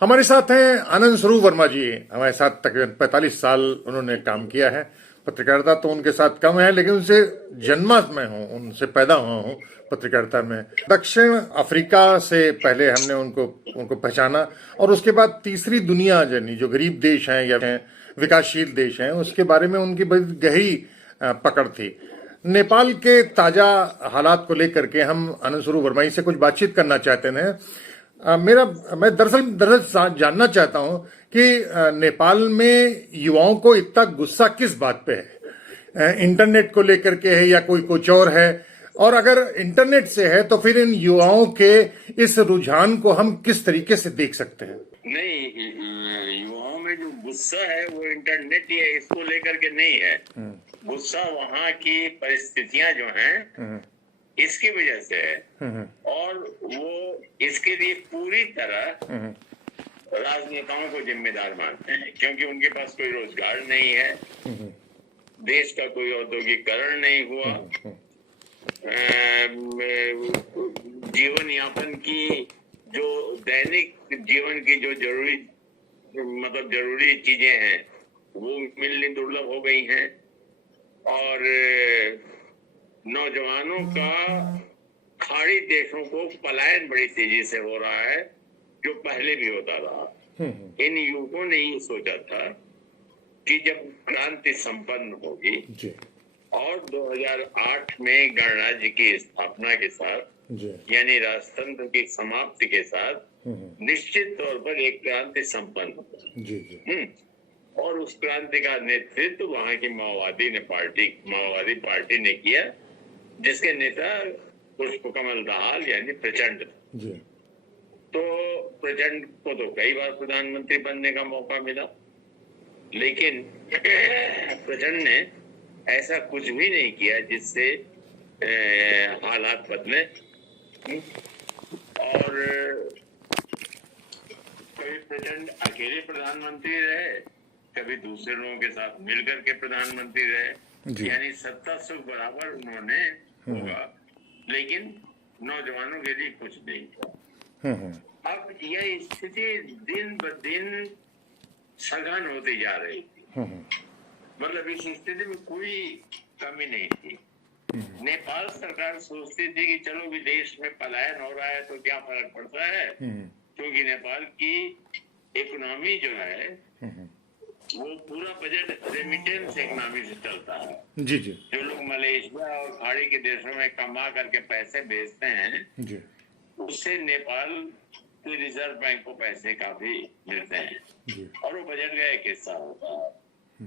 हमारे साथ हैं आनंद स्वरूप वर्मा जी। हमारे साथ तकरीबन 45 साल उन्होंने काम किया है। पत्रकारिता तो उनके साथ कम है, लेकिन उनसे जन्मा मैं हूँ, उनसे पैदा हुआ हूँ पत्रकारिता में। दक्षिण अफ्रीका से पहले हमने उनको उनको पहचाना, और उसके बाद तीसरी दुनिया यानी जो गरीब देश हैं या विकासशील देश हैं, उसके बारे में उनकी बड़ी गहरी पकड़ थी। नेपाल के ताजा हालात को लेकर के हम आनंद स्वरूप वर्मा जी से कुछ बातचीत करना चाहते हैं। मेरा मैं दरअसल दरअसल जानना चाहता हूं कि नेपाल में युवाओं को इतना गुस्सा किस बात पे है? इंटरनेट को लेकर के है या कोई कुछ और है? और अगर इंटरनेट से है तो फिर इन युवाओं के इस रुझान को हम किस तरीके से देख सकते हैं? नहीं, युवाओं में जो गुस्सा है वो इंटरनेट या इसको लेकर के नहीं है। गुस्सा वहाँ की परिस्थितियां जो हैं इसकी वजह से है, और वो इसके लिए पूरी तरह राजनेताओं को जिम्मेदार मानते हैं, क्योंकि उनके पास कोई रोजगार नहीं है, देश का कोई औद्योगिकरण नहीं हुआ, जीवन यापन की जो दैनिक जीवन की जो जरूरी चीजें हैं वो मिलनी दुर्लभ हो गई हैं, और नौजवानों का खाड़ी देशों को पलायन बड़ी तेजी से हो रहा है, जो पहले भी होता रहा। इन युवकों ने ये सोचा था कि जब क्रांति संपन्न होगी और 2008 में गणराज्य की स्थापना के साथ यानी राजतंत्र की समाप्ति के साथ निश्चित तौर पर एक क्रांति संपन्न होगी, और उस क्रांति का नेतृत्व वहां की माओवादी पार्टी ने किया, जिसके नेता पुष्पकमल दाहाल यानी प्रचंड। तो प्रचंड को तो कई बार प्रधानमंत्री बनने का मौका मिला, लेकिन प्रचंड ने ऐसा कुछ भी नहीं किया जिससे हालात बदले। और कभी प्रचंड अकेले प्रधानमंत्री रहे, कभी दूसरे लोगों के साथ मिलकर के प्रधानमंत्री रहे, यानी सत्ता सुख बराबर उन्होंने होगा, लेकिन नौजवानों के लिए कुछ नहीं था। अब यह स्थिति दिन ब दिन सघन होती जा रही थी, मतलब इस स्थिति में कोई कमी नहीं थी। नेपाल सरकार सोचती थी कि चलो विदेश में पलायन हो रहा है तो क्या फर्क पड़ता है, क्योंकि नेपाल की इकोनॉमी जो है वो पूरा बजट रेमिटेंस इकोनॉमी से चलता है। जो लोग मलेशिया और खाड़ी के देशों में कमा करके पैसे भेजते हैं, उससे नेपाल के रिजर्व बैंक को पैसे काफी मिलते हैं, और वो बजट का एक हिस्सा होता है।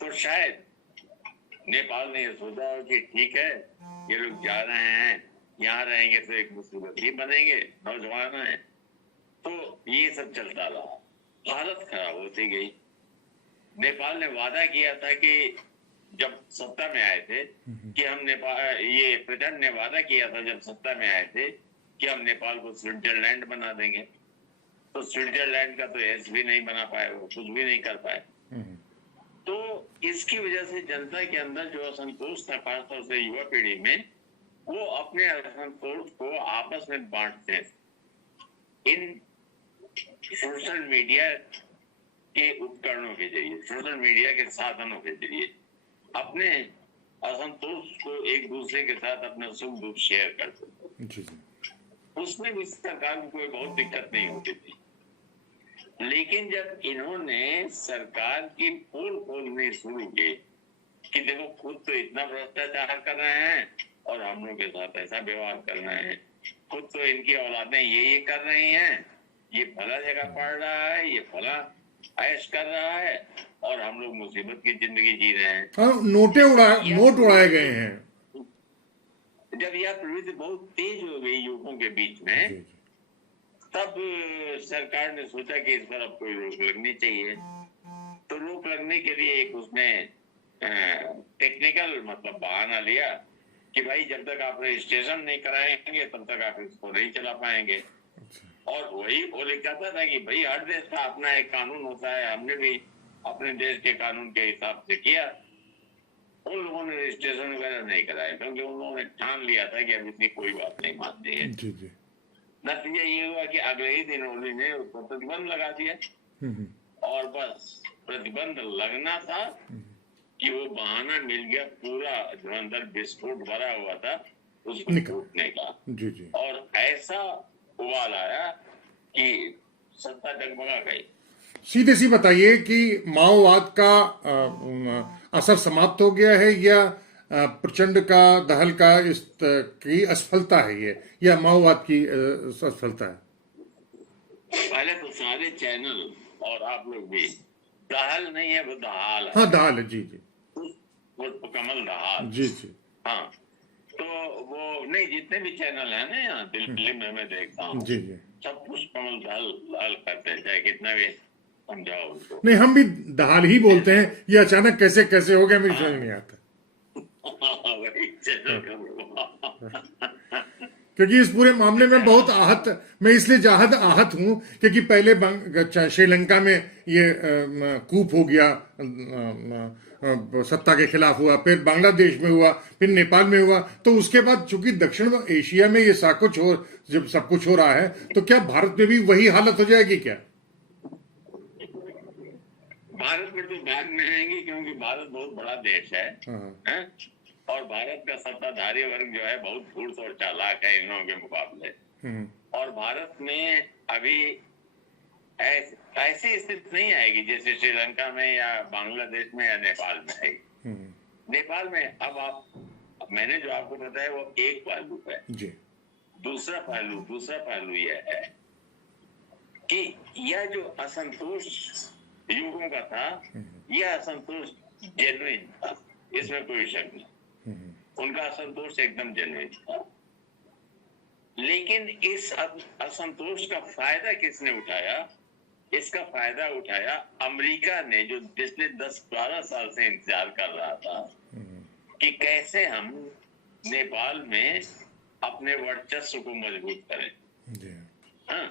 तो शायद नेपाल ने ये सोचा हो कि ठीक है, ये लोग जा रहे हैं, यहाँ रहेंगे तो एक मुसीबत ही बनेंगे, नौजवान है, तो ये सब चलता रहा, हालत खराब होती गई। नेपाल ने वादा किया था कि जब सत्ता में आए थे कि हम ये प्रचंड ने वादा किया था जब सत्ता में आए थे कि हम नेपाल को स्विट्जरलैंड बना देंगे, तो स्विट्जरलैंड का तो एस भी नहीं बना पाए, वो कुछ भी नहीं कर पाए। तो इसकी वजह से जनता के अंदर जो असंतोष था, खासतौर से युवा पीढ़ी में, वो अपने असंतोष को आपस में बांटते हैं इन सोशल मीडिया के उपकरणों के जरिए, सोशल मीडिया के साधनों के जरिए अपने असंतोष को एक दूसरे के साथ अपना सुख दुख शेयर करते थे। उसमें भी सरकार को कोई बहुत दिक्कत नहीं होती थी, लेकिन जब इन्होंने सरकार की पोल खोलनी शुरू की कि देखो खुद तो इतना भ्रष्टाचार कर रहे हैं और हम लोग के साथ ऐसा व्यवहार कर रहे हैं, खुद तो इनकी औलादें ये कर रही हैं, ये फला जगह पढ़ रहा है, ये फला ऐश कर रहा है, और हम लोग मुसीबत की जिंदगी जी रहे हैं। हाँ, नोट उड़ाए गए हैं। जब यह प्रवृत्ति बहुत तेज हो गई युवकों के बीच में, तब सरकार ने सोचा कि इस पर अब कोई रोक लगनी चाहिए। तो रोक लगने के लिए एक उसने टेक्निकल मतलब बहाना लिया कि भाई जब तक आप रजिस्ट्रेशन नहीं कराएंगे तब तक आप इसको नहीं चला पाएंगे। और वही वो लिखा था कि भाई हर देश का अपना एक कानून होता है, हमने भी अपने देश के कानून के हिसाब से किया। उन लोगों ने रजिस्ट्रेशन वगैरह नहीं कराया, क्योंकि उन लोगों ने ठान लिया था कि अब इतनी कोई बात नहीं माननी है। नतीजा ये हुआ कि अगले ही दिन ओली ने उस पर प्रतिबंध लगा दिया, और बस प्रतिबंध लगना था कि वो बहाना मिल गया पूरा जो अंदर विस्फोट भरा हुआ था उसको फूटने का। जी जी। और ऐसा उबाल आया कि सत्ता डगमगा गई। सीधे सी बताइए कि माओवाद का असर समाप्त हो गया है या प्रचंड का दहल का की असफलता है ये, या माओवाद की असफलता है? पहले तो सारे चैनल और आप लोग भी, दहल नहीं है वो दहाल है। हाँ दहाल है, जी जी। कमल दहाल, जी जी। हाँ, तो वो नहीं, जितने भी चैनल है ना यहाँ दिल्ली में मैं देखता हूँ, जी जी, सब कुछ कमल दहाल करते हैं, चाहे कितना भी समझाओ उनको। नहीं हम भी दहाल ही बोलते हैं, ये अचानक कैसे कैसे हो गया मेरी समझ नहीं आता। वही चैनल का क्योंकि इस पूरे मामले में बहुत आहत, मैं इसलिए आहत हूं क्योंकि पहले श्रीलंका में ये कूप हो गया, सत्ता के खिलाफ हुआ, फिर बांग्लादेश में हुआ, फिर नेपाल में हुआ, तो उसके बाद चूंकि दक्षिण एशिया में ये जब सब कुछ हो रहा है, तो क्या भारत में भी वही हालत हो जाएगी क्या? भारत में तो बाद में आएंगे, क्योंकि भारत बहुत बड़ा देश है? और भारत का सत्ताधारी वर्ग जो है बहुत धूर्त और चालाक है इन लोगों के मुकाबले। और भारत में अभी ऐसी स्थिति नहीं आएगी जैसे श्रीलंका में या बांग्लादेश में या नेपाल में आएगी। नेपाल में अब मैंने जो आपको बताया वो एक पहलू है जी। दूसरा पहलू यह है कि यह जो असंतोष युगों का था, यह असंतोष जेन्युइन था, इसमें कोई शक नहीं। उनका असंतोष एकदम जेन्युइन था। लेकिन इस असंतोष का फायदा किसने उठाया? इसका फायदा उठाया अमेरिका ने, जो पिछले 10-12 साल से इंतजार कर रहा था कि कैसे हम नेपाल में अपने वर्चस्व को मजबूत करें। हाँ,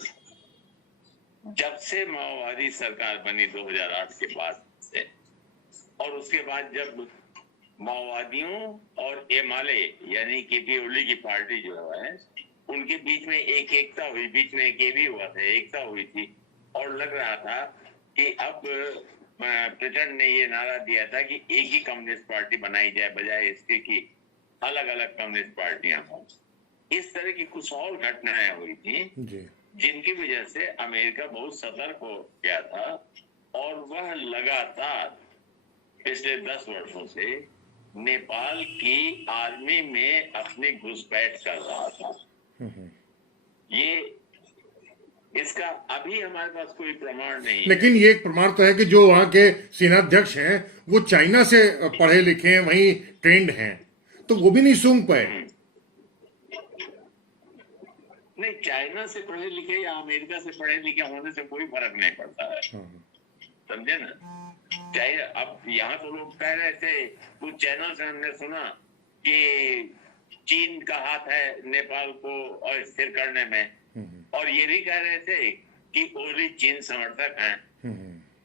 जब से माओवादी सरकार बनी 2008 के बाद से, और उसके बाद जब माओवादियों और एमाले यानी केपी ओली की पार्टी जो है उनके बीच में एकता हुई, बीच में एक भी हुआ था, एकता हुई थी, और लग रहा था कि अब प्रचंड ने ये नारा दिया था कि एक ही कम्युनिस्ट पार्टी बनाई जाए बजाय इसके कि अलग अलग कम्युनिस्ट पार्टियां हों। इस तरह की कुछ और घटनाएं हुई थी जिनकी वजह से अमेरिका बहुत सतर्क हो गया था, और वह लगातार पिछले 10 वर्षों से नेपाल की आर्मी में अपनी घुसपैठ कर रहा था। ये इसका अभी हमारे पास कोई प्रमाण नहीं, लेकिन ये एक प्रमाण तो है कि जो वहाँ के सेनाध्यक्ष हैं वो चाइना से पढ़े लिखे हैं, वहीं ट्रेंड हैं, तो वो भी नहीं सूंघ पाए। नहीं, चाइना से पढ़े लिखे या अमेरिका से पढ़े लिखे होने से कोई फर्क नहीं पड़ता है, समझे ना? चाहे अब यहाँ तो लोग कह रहे थे, कुछ चैनल से हमने सुना कि चीन का हाथ है नेपाल को अस्थिर करने में, और ये भी कह रहे थे कि ओली चीन समर्थक हैं।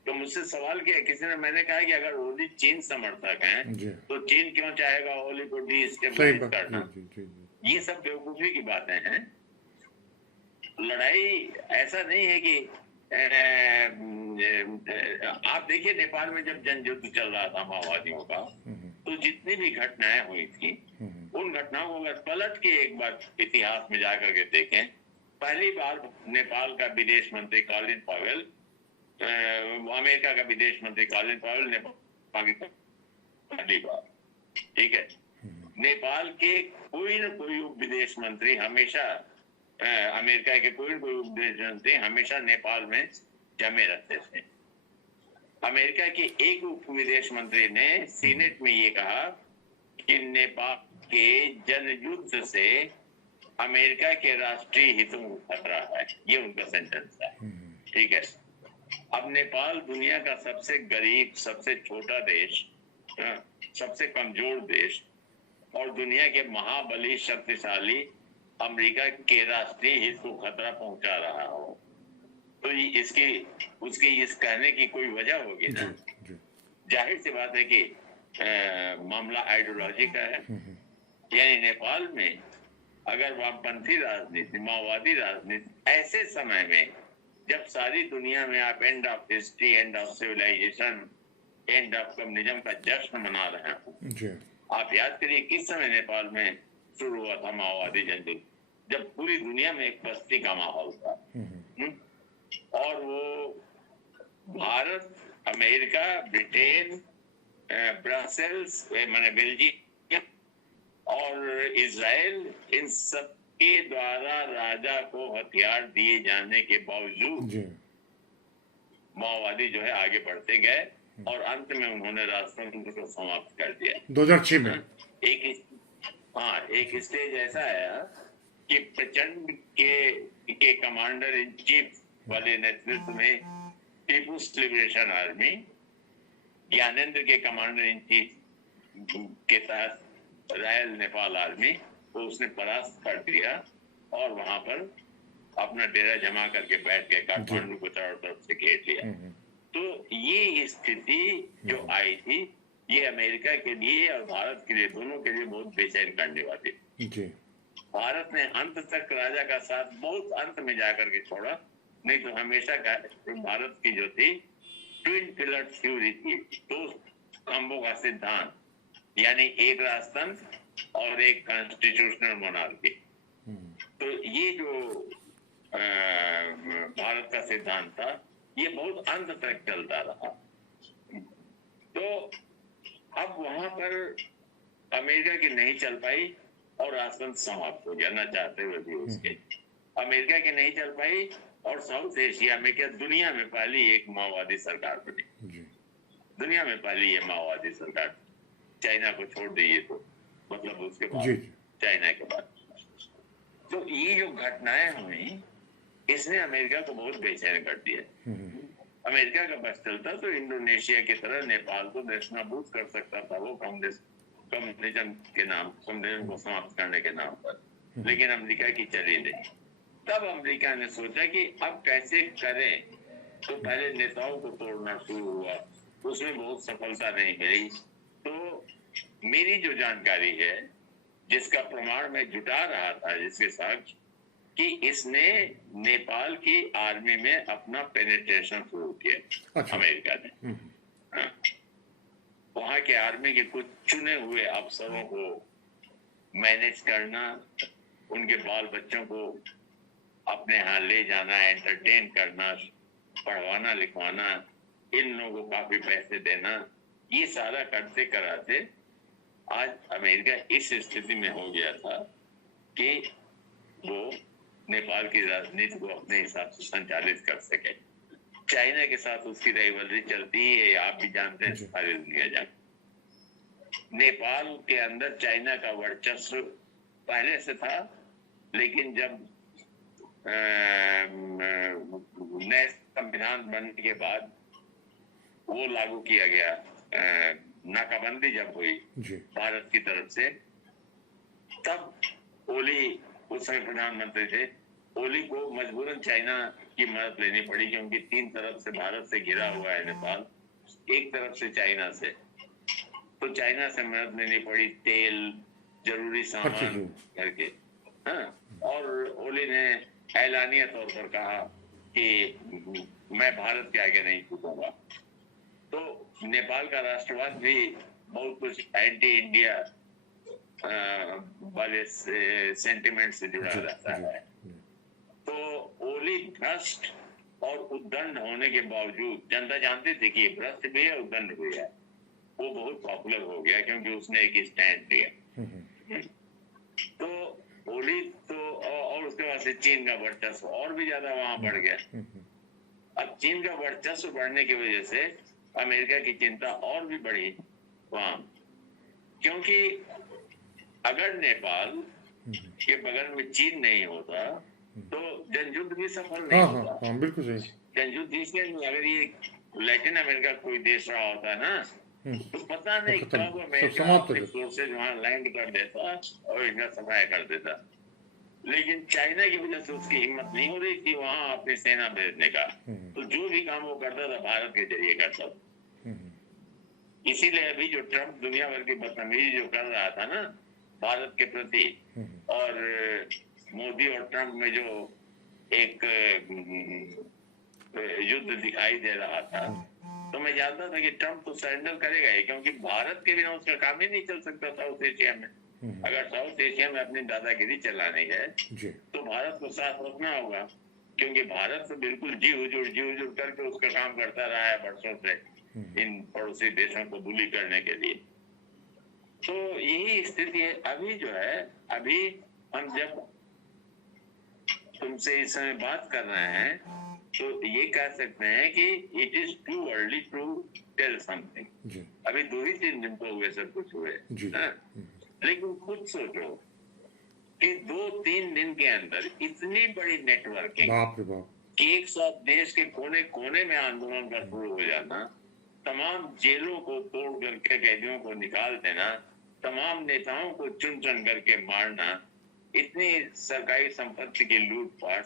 तो मुझसे सवाल किया किसी ने, मैंने कहा कि अगर ओली चीन समर्थक हैं तो चीन क्यों चाहेगा ओली को डिस्टेबलाइज करना? ये सब बेवकूफी की बातें हैं। लड़ाई ऐसा नहीं है कि आप देखिए नेपाल में जब जनयुद्ध चल रहा था माओवादियों का, तो जितनी भी घटनाएं हुई थी उन घटनाओं को अगर पलट के एक बार इतिहास में जाकर के देखें, पहली बार नेपाल का विदेश मंत्री कॉलिन पावेल, अमेरिका का विदेश मंत्री कॉलिन पावेल नेपाल की पहली बार, ठीक है, नेपाल के कोई न कोई विदेश मंत्री हमेशा, अमेरिका के कोई न कोई विदेश मंत्री हमेशा नेपाल में जमे रहते थे। अमेरिका के एक उप विदेश मंत्री ने सीनेट में ये कहा कि नेपाल के जनयुद्ध से अमेरिका के राष्ट्रीय हितों को खतरा है, ये उनका सेंटेंस है, ठीक है। अब नेपाल दुनिया का सबसे गरीब, सबसे छोटा देश, सबसे कमजोर देश, और दुनिया के महाबली शक्तिशाली अमेरिका के राष्ट्रीय हित को खतरा पहुंचा रहा हो, तो उसकी इस कहने की कोई वजह होगी ना? जाहिर सी बात है कि मामला आइडियोलॉजी का है। यानी नेपाल में अगर वामपंथी राजनीति, माओवादी राजनीति ऐसे समय में जब सारी दुनिया में आप end of history, end of civilisation, end of communism का जश्न मना रहे हैं, आप याद करिए किस समय नेपाल में शुरू हुआ था माओवादी जंजीर, जब पूरी दुनिया में एक बस्ती का माहौल था। और वो भारत, अमेरिका, ब्रिटेन, ब्रसेल्स माने बेल्जियम और इजराइल, इन सब के द्वारा राजा को हथियार दिए जाने के बावजूद माओवादी जो है आगे बढ़ते गए और अंत में उन्होंने राजतंत्र को समाप्त कर दिया 2006 में। एक स्टेज ऐसा आया कि प्रचंड के कमांडर इन चीफ वाले नेतृत्व में पीपुल्स लिबरेशन आर्मी, ज्ञानेंद्र के कमांडर इन चीफ के तहत रॉयल नेपाल आर्मी को उसने परास्त कर दिया और वहां पर अपना डेरा जमा करके बैठ गए, काठमांडू को चारों तरफ से घेर लिया। तो ये स्थिति जो आई थी, ये अमेरिका के लिए और भारत के लिए, दोनों के लिए बहुत बेचैन करने वाली। भारत ने अंत तक राजा का साथ बहुत अंत में जाकर के छोड़ा, नहीं तो हमेशा भारत की जो थी ट्विन पिलर थ्योरी थी, दो खंभों का सिद्धांत, यानी एक राजतंत्र और एक कॉन्स्टिट्यूशनल मोनार्की। तो ये जो भारत का सिद्धांत था, ये बहुत अंत तक चलता रहा। तो अब वहां पर अमेरिका की नहीं चल पाई और राजतंत्र समाप्त हो गया, न चाहते हुए भी उसके। अमेरिका की नहीं चल पाई और साउथ एशिया में, क्या दुनिया में पहली एक माओवादी सरकार बनी, दुनिया में पहली ये माओवादी सरकार, चाइना को छोड़ दीजिए तो, मतलब उसके बाद, चाइना के बाद। तो ये जो घटनाएं हुई, इसने अमेरिका को बहुत बेचैन कर दिया। अमेरिका का बस चलता तो इंडोनेशिया की तरह नेपाल को नेस्तनाबूद कर सकता था वो कम्युनिज्म के नाम, कम्युनिज्म को समाप्त करने के नाम पर, लेकिन अमेरिका की चली नहीं। तब अमेरिका ने सोचा कि अब कैसे करें, तो पहले नेताओं को तोड़ना शुरू हुआ, उसमें बहुत सफलता नहीं मिली। तो मेरी जो जानकारी है, जिसका प्रमाण मैं जुटा रहा था, जिसके साक्ष्य, कि इसने नेपाल की आर्मी में अपना पेनिट्रेशन शुरू किया। अच्छा। अमेरिका ने वहां के आर्मी के कुछ चुने हुए अफसरों को मैनेज करना, उनके बाल बच्चों को अपने यहाँ ले जाना, एंटरटेन करना, पढ़वाना लिखवाना, इन लोगों को काफी पैसे देना, ये सारा करते कराते आज अमेरिका इस स्थिति में हो गया था कि वो नेपाल की राजनीति को अपने हिसाब से संचालित कर सके। चाइना के साथ उसकी राइवलरी चलती है, आप भी जानते हैं, सारी दुनिया जानती। नेपाल के अंदर चाइना का वर्चस्व पहले से था, लेकिन जब नए संविधान बनने के बाद वो लागू किया गया, नाकाबंदी जब हुई भारत की तरफ से, तब ओली उस समय प्रधानमंत्री थे, ओली को मजबूरन चाइना की मदद लेनी पड़ी, क्योंकि तीन तरफ से भारत से घिरा हुआ है नेपाल, एक तरफ से चाइना से, तो चाइना से मदद लेनी पड़ी, तेल, जरूरी सामान करके। हाँ, और ओली ने ऐलानिया तौर पर कहा कि मैं भारत के आगे नहीं झुकूंगा। तो नेपाल का राष्ट्रवाद भी बहुत कुछ एंटी इंडिया वाले सेंटिमेंट से जुड़ा रहता है। तो ओली भ्रष्ट और उद्दंड होने के बावजूद, जनता जानती थी कि भ्रष्ट भी है, उद्दंड भी है, वो बहुत पॉपुलर हो गया क्योंकि उसने एक स्टैंड लिया। तो ओली तो, और उसके बाद से चीन का वर्चस्व और भी ज्यादा वहां बढ़ गया। अब चीन का वर्चस्व बढ़ने की वजह से अमेरिका की चिंता और भी बढ़ी वहां, क्योंकि अगर नेपाल के बगल में चीन नहीं होता तो जनयुद्ध भी सफल नहीं होता। बिल्कुल सही। जनयुद्ध इसलिए नहीं, अगर ये लैटिन अमेरिका कोई देश रहा होता ना, तो पता नहीं कब अमेरिका अपने फोर्सेज वहां लैंड कर देता और इनका सफाया कर देता। लेकिन चाइना की वजह से उसकी हिम्मत नहीं हो रही थी वहां अपनी सेना भेजने का, तो जो भी काम वो करता था भारत के जरिए करता था। इसीलिए अभी जो ट्रम्प दुनिया भर की बदतमीजी जो कर रहा था ना भारत के प्रति और मोदी और ट्रंप में जो एक युद्ध दिखाई दे रहा था, तो मैं जानता था कि ट्रंप तो सरेंडर करेगा ही, क्योंकि भारत के बिना उसका काम ही नहीं चल सकता साउथ एशिया में। अगर साउथ एशिया में अपनी दादागिरी चलानी है तो भारत को साथ रखना होगा, क्योंकि भारत तो बिल्कुल जी हुजूर करके उसका काम करता रहा है वर्षों से इन पड़ोसी देशों को बुली करने के लिए। तो यही स्थिति है अभी जो है। अभी हम जब तुमसे इस समय बात कर रहे हैं तो ये कह सकते हैं कि it is too early to tell something. अभी 2 ही 3 दिन तो हुए, सब कुछ हुए, लेकिन खुद सोचो कि 2-3 दिन के अंदर इतनी बड़ी नेटवर्किंग कि एक साथ देश के कोने कोने में आंदोलन का शुरू हो जाना, तमाम जेलों को तोड़ करके कैदियों को निकाल देना, तमाम नेताओं को चुन चुन करके मारना, इतनी सरकारी संपत्ति की लूटपाट,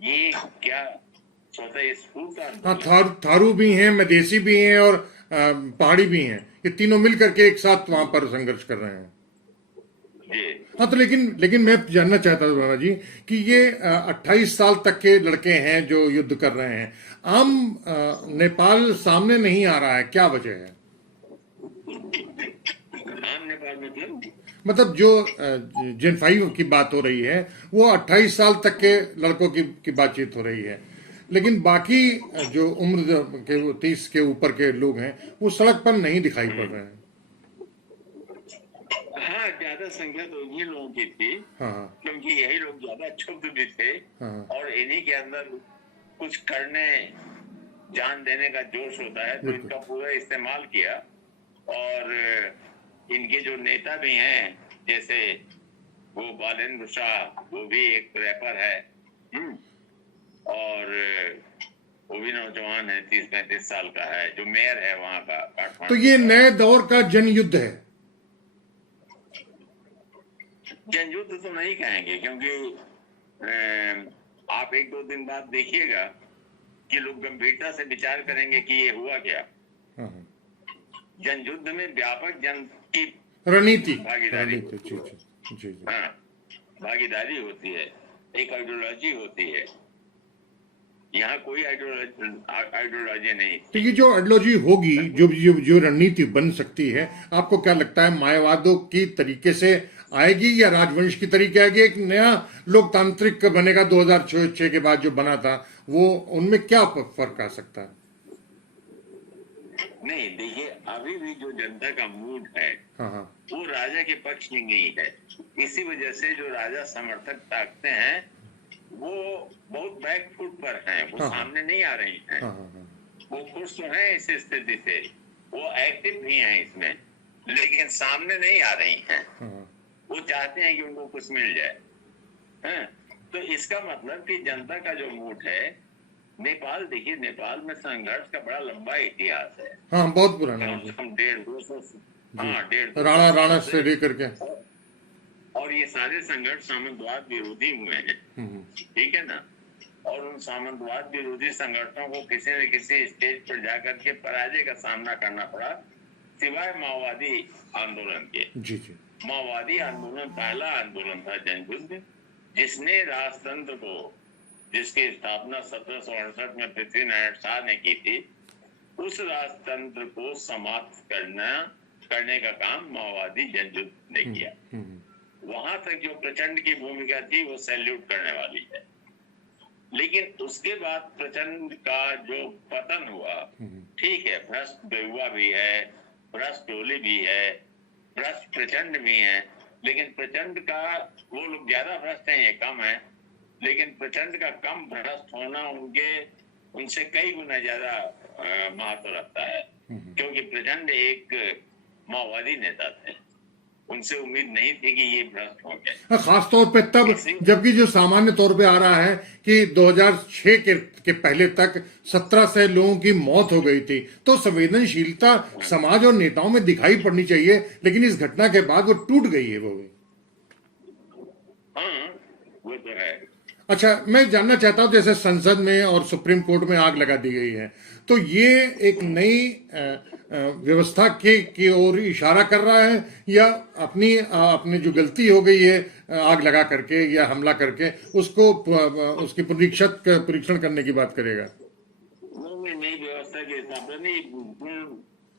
ये क्या स्वतः स्फूर्त हाँ, थारू भी हैं, मधेसी भी हैं और पहाड़ी भी हैं। ये तीनों मिल करके एक साथ वहां पर संघर्ष कर रहे हैं। हाँ, तो लेकिन मैं जानना चाहता हूँ राणा जी कि ये 28 साल तक के लड़के हैं जो युद्ध कर रहे हैं, आम नेपाल सामने नहीं आ रहा है, क्या वजह है? आम नेपाल मतलब जो जेन 5 की बात हो रही है वो 28 साल तक के लड़कों की बातचीत हो रही है, लेकिन बाकी जो उम्र के 30 के ऊपर के लोग हैं वो सड़क पर नहीं दिखाई पड़ रहे हैं। हाँ, ज्यादा संख्या तो इन्हीं लोगों की थी। हाँ, क्योंकि यही लोग ज्यादा क्षुब्ध भी थे। हाँ, और इन्हीं के अंदर कुछ करने, जान देने का जोश होता है, तो इनका पूरा इस्तेमाल किया। और इनके जो नेता भी हैं, जैसे वो बालेंद्र शाह, वो भी एक रैपर है, और वो भी नौजवान है, 30-35 साल का है, जो मेयर है वहां का काठमांडू। तो ये नए दौर का जनयुद्ध है? जनयुद्ध तो नहीं कहेंगे, क्योंकि आप 1-2 दिन बाद देखिएगा कि लोग गंभीरता से विचार करेंगे कि ये हुआ क्या। जनयुद्ध में व्यापक जन की रणनीति, भागीदारी, हाँ, भागीदारी होती है, एक आइडियोलॉजी होती है। यहाँ कोई आइडियोलॉजी नहीं। तो ये जो आइडियोलॉजी होगी, जो रणनीति बन सकती है, आपको क्या लगता है मायावादों की तरीके से आएगी या राजवंश की तरीके आएगी? एक नया लोकतांत्रिक बनेगा 2006 के बाद जो बना था, वो उनमें क्या फर्क आ सकता है? नहीं, देखिए, अभी भी जो जनता का मूड है, हाँ, वो राजा के पक्ष में नहीं है। इसी वजह से जो राजा समर्थक ताकते हैं वो बहुत बैकफुट पर हैं, वो सामने नहीं आ रही हैं। वो खुश तो हैं इस स्थिति से, वो एक्टिव भी हैं इसमें, लेकिन सामने नहीं आ रही हैं। वो चाहते हैं कि उनको कुछ मिल जाए। तो इसका मतलब कि जनता का जो मूड है, नेपाल, देखिए, नेपाल में संघर्ष का बड़ा लंबा इतिहास है। हाँ, बहुत पुराना है, कम से कम 150 राणा से लेकर के। और ये सारे संघर्ष सामंतवाद विरोधी हुए हैं, ठीक है ना। और उन सामंतवाद विरोधी संगठनों को किसी न किसी स्टेज पर जाकर के पराजय का सामना करना पड़ा, सिवाय माओवादी आंदोलन के। माओवादी आंदोलन पहला आंदोलन था जनयुद्ध, जिसने राजतंत्र को, जिसकी स्थापना 1768 में पृथ्वीनारायण शाह ने की थी, उस राजतंत्र को समाप्त करने का काम माओवादी जनयुद्ध ने किया। वहां तक जो प्रचंड की भूमिका थी वो सैल्यूट करने वाली है। लेकिन उसके बाद प्रचंड का जो पतन हुआ, ठीक है, भ्रष्ट बेहुआ भी है, भ्रष्ट टोली भी है, भ्रष्ट प्रचंड भी है, लेकिन प्रचंड का, वो लोग ज्यादा भ्रष्ट हैं, ये कम है, लेकिन प्रचंड का कम भ्रष्ट होना उनसे कई गुना ज्यादा महत्व रखता है, क्योंकि प्रचंड एक माओवादी नेता थे, उनसे उम्मीद नहीं थी कि ये भ्रष्ट हो गए। खास तौर पे तब, जबकि जो सामान्य तौर पे आ रहा है कि 2006 के पहले तक 1700 लोगों की मौत हो गई थी, तो संवेदनशीलता समाज और नेताओं में दिखाई पड़नी चाहिए, लेकिन इस घटना के बाद वो टूट गई है। वो वो तो है। अच्छा, मैं जानना चाहता हूं, जैसे संसद में और सुप्रीम कोर्ट में आग लगा दी गई है, तो ये एक नई व्यवस्था की ओर इशारा कर रहा है, या अपनी जो गलती हो गई है आग लगा करके या हमला करके उसको उसकी परीक्षण करने की बात करेगा। नई व्यवस्था के हिसाब से नहीं,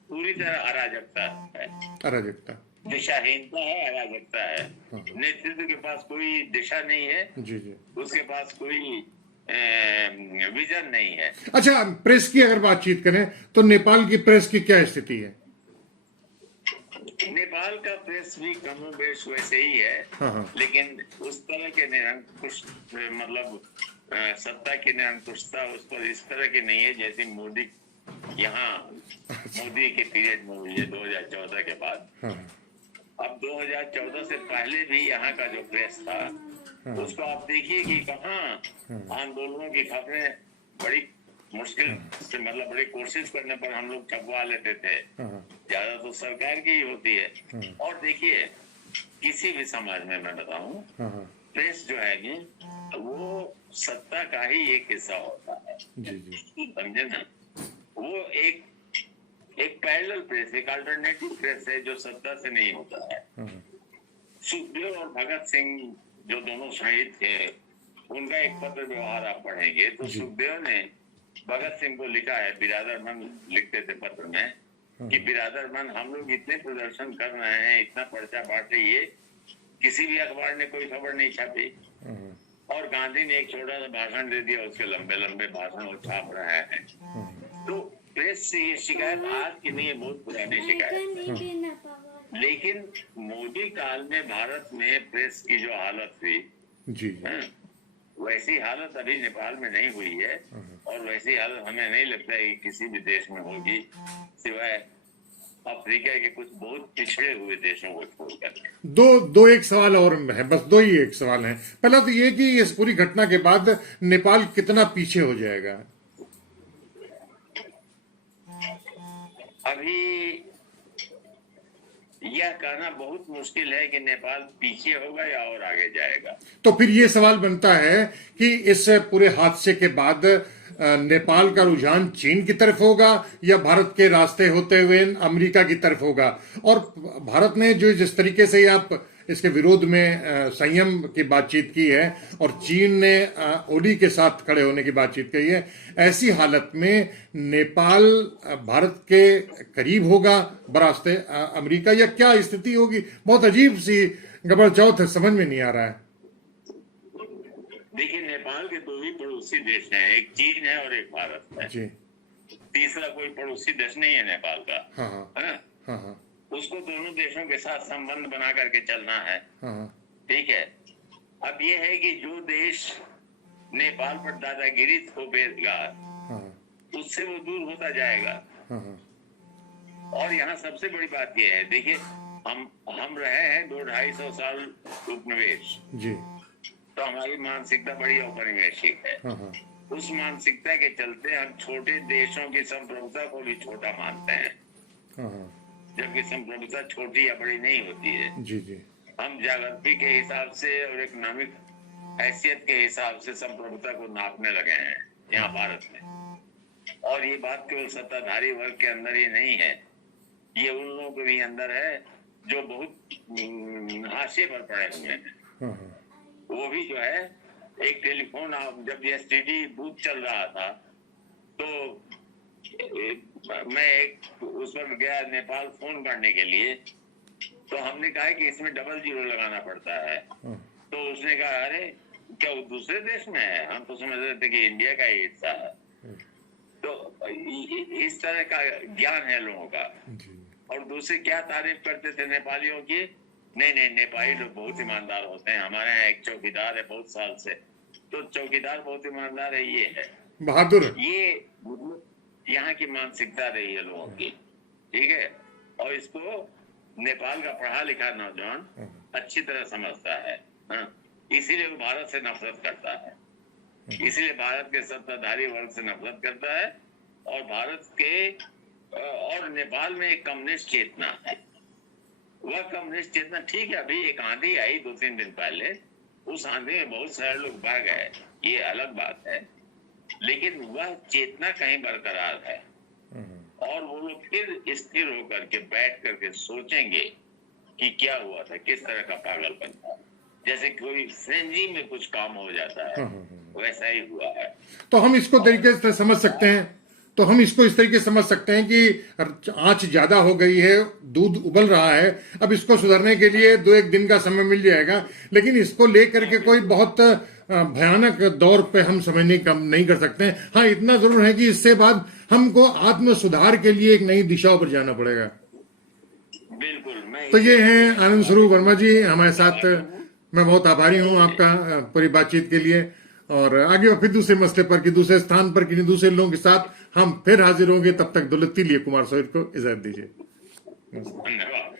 पूरी तरह अराजकता है, अराजकता, दिशाहीनता है, अराजकता है। हाँ। नेतृत्व के पास कोई दिशा नहीं है, जी जी, उसके पास कोई विजन नहीं है। अच्छा, प्रेस की अगर बातचीत करें तो नेपाल की प्रेस की क्या स्थिति है? नेपाल का प्रेस भी कमोबेश वैसे ही है, हाँ। लेकिन उस तरह के निरंकुश, मतलब सत्ता की निरंकुशता उस पर इस तरह की नहीं है जैसे मोदी यहाँ मोदी के पीरियड में हुई है 2014 के बाद। हाँ। अब 2014 से पहले भी यहाँ का जो प्रेस था, उसको आप देखिए कि कहाँ आंदोलनों की खबरें बड़ी मुश्किल से, मतलब बड़ी कोशिश करने पर हम लोग छपवा लेते थे, ज्यादा तो सरकार की ही होती है। और देखिए, किसी भी समाज में मैं बताऊं, प्रेस जो है कि वो सत्ता का ही एक हिस्सा होता है, समझे ना। वो एक पैरेलल प्रेस, एक अल्टरनेटिव प्रेस है जो सत्ता से नहीं होता है। सुखदेव और भगत सिंह जो दोनों शहीद थे, उनका एक पत्र व्यवहार आप पढ़ेंगे तो सुखदेव ने भगत सिंह को लिखा है, बिरादरमन लिखते थे पत्र में कि बिरादरमन, हम लोग इतने प्रदर्शन कर रहे हैं, इतना पर्चा बांट रही है, किसी भी अखबार ने कोई खबर नहीं छापी। और गांधी ने एक छोटा सा भाषण दे दिया, उसके लंबे लंबे भाषण वो छाप रहे हैं। तो प्रेस से ये शिकायत आज की नहीं है, बहुत पुरानी शिकायत। लेकिन मोदी काल में भारत में प्रेस की जो हालत हुई, वैसी हालत अभी नेपाल में नहीं हुई है, और वैसी हालत हमें नहीं लगता है कि किसी भी देश में होगी, सिवाय अफ्रीका के कुछ बहुत पिछड़े हुए देशों को छोड़कर। दो एक सवाल और है, बस दो ही एक सवाल है। पहला तो ये कि इस पूरी घटना के बाद नेपाल कितना पीछे हो जाएगा? अभी यह कहना बहुत मुश्किल है कि नेपाल पीछे होगा या और आगे जाएगा। तो फिर ये सवाल बनता है कि इस पूरे हादसे के बाद नेपाल का रुझान चीन की तरफ होगा या भारत के रास्ते होते हुए अमेरिका की तरफ होगा? और भारत ने जो जिस तरीके से आप इसके विरोध में संयम की बातचीत की है और चीन ने ओली के साथ खड़े होने की बातचीत की है, ऐसी हालत में नेपाल भारत के करीब होगा बरास्ते अमेरिका, या क्या स्थिति होगी? बहुत अजीब सी गबड़चौथ है, समझ में नहीं आ रहा है। देखिए, नेपाल के दो ही पड़ोसी देश हैं, एक चीन है और एक भारत है जी। तीसरा कोई पड़ोसी देश नहीं है नेपाल का। है ना? उसको दोनों देशों के साथ संबंध बना करके चलना है। ठीक है। अब ये है कि जो देश नेपाल पर दादागिरी थोपेगा, उससे वो दूर होता जाएगा। और यहाँ सबसे बड़ी बात यह है, देखिए, हम रहे हैं 200-250 साल उपनिवेश जी, तो हमारी मानसिकता बड़ी औपनिवेशिक है। उस मानसिकता के चलते हम छोटे देशों की संप्रभुता को भी छोटा मानते हैं, जबकि संप्रभुता छोटी या बड़ी नहीं होती है जी जी। हम जागृति के हिसाब से और इकोनॉमिक हैसियत के हिसाब से संप्रभुता को नापने लगे हैं यहाँ भारत में। और ये बात केवल सत्ताधारी वर्ग के अंदर ही नहीं है, ये उन लोगों के भी अंदर है जो बहुत हाशिए पर पड़े हुए हैं। वो भी जो है, एक टेलीफोन, जब एसटीडी बूथ चल रहा था तो मैं एक उस पर गया नेपाल फोन करने के लिए, तो हमने कहा कि इसमें 00 लगाना पड़ता है। तो उसने कहा, अरे क्या वो दूसरे देश में है? हम तो समझ रहे थे कि इंडिया का ही हिस्सा है। तो इस तरह का ज्ञान है लोगों का। और दूसरे क्या तारीफ करते थे नेपालियों की? नहीं, नेपाली लोग बहुत ईमानदार होते हैं, हमारे यहाँ एक चौकीदार है बहुत साल से, तो चौकीदार बहुत ईमानदार है, ये है बहादुर। ये यहाँ की मानसिकता रही है लोगों की। ठीक है। और इसको नेपाल का पढ़ा लिखा नौजवान अच्छी तरह समझता है। इसीलिए वो भारत से नफरत करता है, इसीलिए भारत के सत्ताधारी वर्ग से नफरत करता है। और भारत के और नेपाल में एक कम्युनिस्ट चेतना है। वह कम्युनिस्ट चेतना, ठीक है, अभी एक आंधी आई 2-3 दिन पहले, उस आंधी में बहुत सारे लोग बह गए, ये अलग बात है, लेकिन वह चेतना कहीं बरकरार है। और वो लोग फिर स्थिर होकर के बैठ करके सोचेंगे कि क्या हुआ था, किस तरह का पागलपन था। जैसे कोई फ्रेंजी में कुछ काम हो जाता है, वैसा ही हुआ है। तो हम इसको तरीके से समझ सकते हैं, तो हम इसको इस तरीके से समझ सकते हैं कि आंच ज्यादा हो गई है, दूध उबल रहा है, अब इसको सुधारने के लिए 2-1 दिन का समय मिल जाएगा, लेकिन इसको लेकर के कोई बहुत भयानक दौर पे हम समझ नहीं कर सकते हैं। हाँ, इतना जरूर है कि इससे बाद हमको आत्म सुधार के लिए एक नई दिशाओं पर जाना पड़ेगा। बिल्कुल। तो ये हैं आनंद स्वरूप वर्मा जी हमारे साथ। मैं बहुत आभारी हूं आपका पूरी बातचीत के लिए, और आगे फिर दूसरे मसले पर, कि दूसरे स्थान पर, कि दूसरे लोगों के साथ हम फिर हाजिर होंगे। तब तक दुलत्ती लिए कुमार सोहित को इजाजत दीजिए। धन्यवाद।